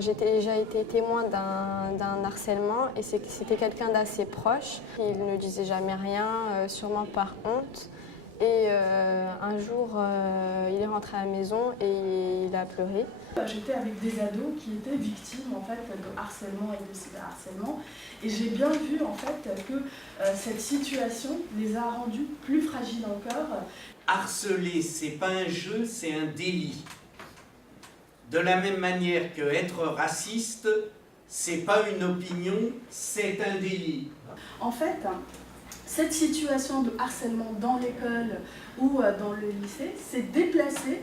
J'ai déjà été témoin d'un harcèlement et c'était quelqu'un d'assez proche. Il ne disait jamais rien, sûrement par honte. Et un jour, il est rentré à la maison et il a pleuré. J'étais avec des ados qui étaient victimes en fait, de harcèlement et de cyberharcèlement. Et j'ai bien vu en fait, que cette situation les a rendus plus fragiles encore. Harceler, c'est pas un jeu, c'est un délit. De la même manière que être raciste, c'est pas une opinion, c'est un délit. En fait, cette situation de harcèlement dans l'école ou dans le lycée s'est déplacée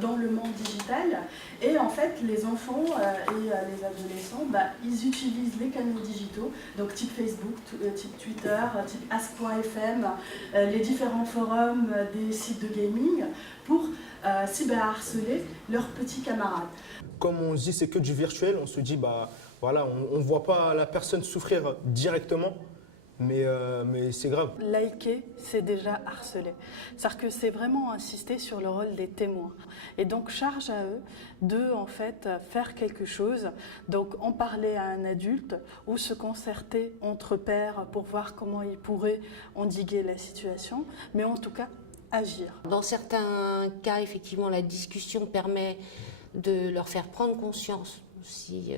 dans le monde digital. Et en fait, les enfants et les adolescents, ils utilisent les canaux digitaux, donc type Facebook, type Twitter, type Ask.fm, les différents forums des sites de gaming pour cyberharceler leurs petits camarades. Comme on se dit c'est que du virtuel, on se dit voilà, on ne voit pas la personne souffrir directement, mais c'est grave. Liker, c'est déjà harceler. C'est-à-dire que c'est vraiment insister sur le rôle des témoins. Et donc, charge à eux de, en fait, faire quelque chose. Donc, en parler à un adulte ou se concerter entre pairs pour voir comment ils pourraient endiguer la situation. Mais en tout cas, agir. Dans certains cas, effectivement, la discussion permet de leur faire prendre conscience aussi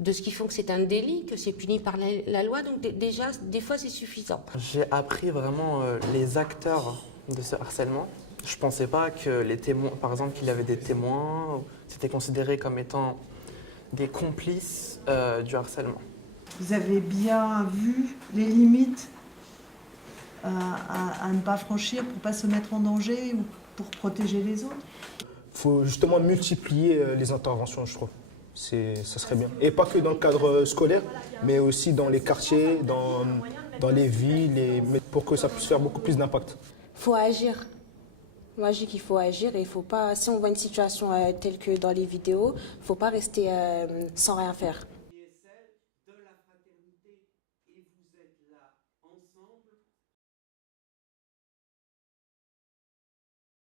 de ce qui font que c'est un délit, que c'est puni par la loi. Donc déjà, des fois, c'est suffisant. J'ai appris vraiment les acteurs de ce harcèlement. Je ne pensais pas que les témoins, par exemple, qu'il y avait des témoins, c'était considéré comme étant des complices du harcèlement. Vous avez bien vu les limites à ne pas franchir pour ne pas se mettre en danger ou pour protéger les autres? Il faut justement multiplier les interventions, je trouve. Ça serait bien. Et pas que dans le cadre scolaire, mais aussi dans les quartiers, dans les villes, pour que ça puisse faire beaucoup plus d'impact. Il faut agir. Moi, je dis qu'il faut agir et il faut pas, si on voit une situation telle que dans les vidéos, il ne faut pas rester sans rien faire.